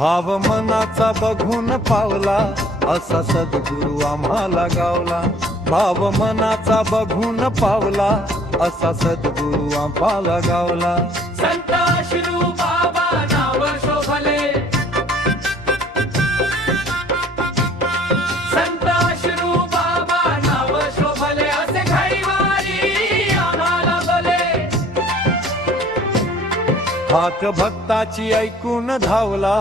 भाव मनाचा बघून पावला, असा सद्गुरु आम्हाला गावला. भाव मनाचा बघून पावला, असा सद्गुरु आम्हाला गावला. संत अश्रू बाबा नाव शोभले, संत अश्रू बाबा नाव शोभले, असे घाईवारी आम्हाला बोले. हाक भक्ताची ऐकून धावला,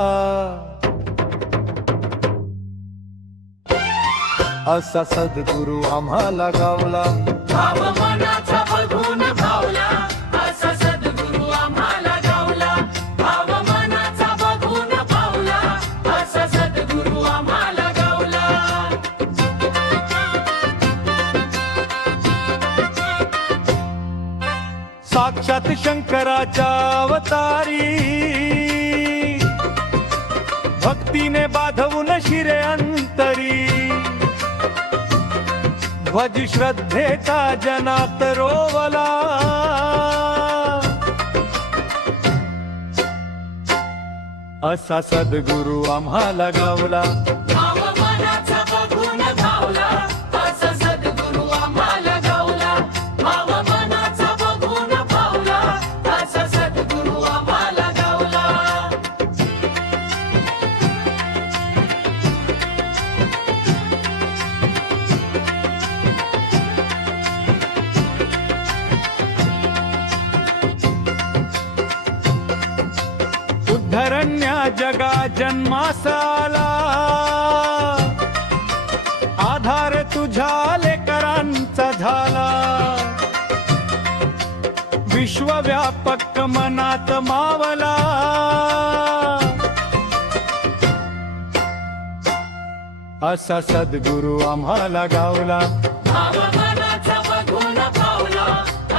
असा सद्गुरु आम्हाला गावला. भाव मनाचा बघून भावला, असा सद्गुरु आम्हाला गावला. भाव मनाचा बघून भावला, असा सद्गुरु आम्हाला गावला. साक्षात शंकराच्या अवतारी, भक्तीने बाधवून शिरे अंतरी. ध्वज श्रद्धेचा जनात रोवला, असा सद्गुरु आम्हाला गावला. भाव मनाचा बघून भावला, असा सद्गुरु आम्हाला गावला. भाव मनाचा बघून भावला, असा सद्गुरु आम्हाला गावला. उद्धरण्या जगा जन्मास आला, आधार तुझ्या लेकरांचा झाला. विश्वव्यापक मनात मावला, असा सद्गुरु आम्हाला गावला. भाव मनाचा बघून भावला,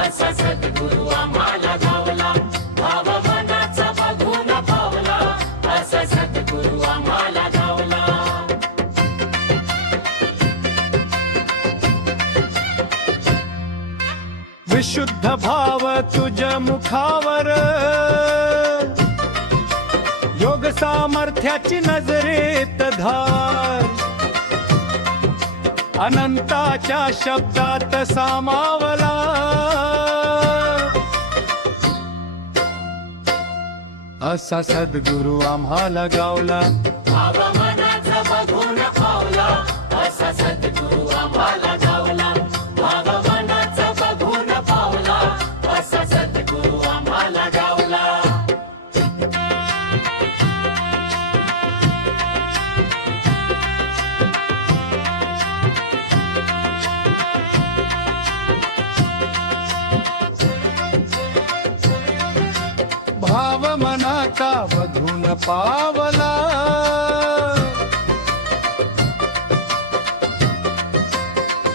असा सद्गुरु आम्हाला गावला. भाव मनाचा बघून भावला, असा सद्गुरु आम्हाला गावला. विशुद्ध भाव तुझ मुखावर, योग सामर्थ्याची नजरेत धार. अनंताच्या शब्दात सामावला, असा सद्गुरु आम्हाला गावला. भाव मनाचा बघून भावला, असा सद्गुरु आम्हाला गावला. भाव मनाचा बघून भावला, असा सद्गुरु आम्हाला गावला. भाव मनाचा बघून पावला,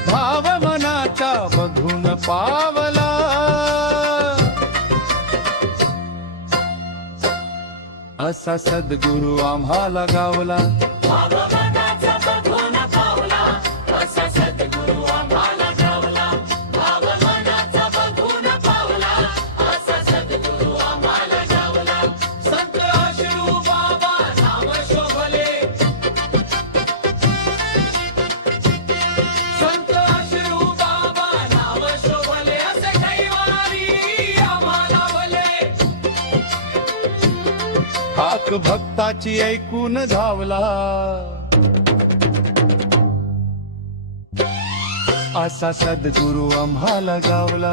भाव मनाचा बघून पावला, असा सद्गुरु आम्हाला गावला. भाव मनाचा बघून भावला, असा सद्गुरु आम्हाला गावला. भाव मनाचा बघून भावला, असा सद्गुरु आम्हाला गावला. संत अश्रू बाबा नाव शोभले, संत अश्रू बाबा नाव शोभले, असे कैवारी आम्हाला बोले. हाक भक्ताची ऐकून धावला, असा सद्गुरु आम्हाला गावला.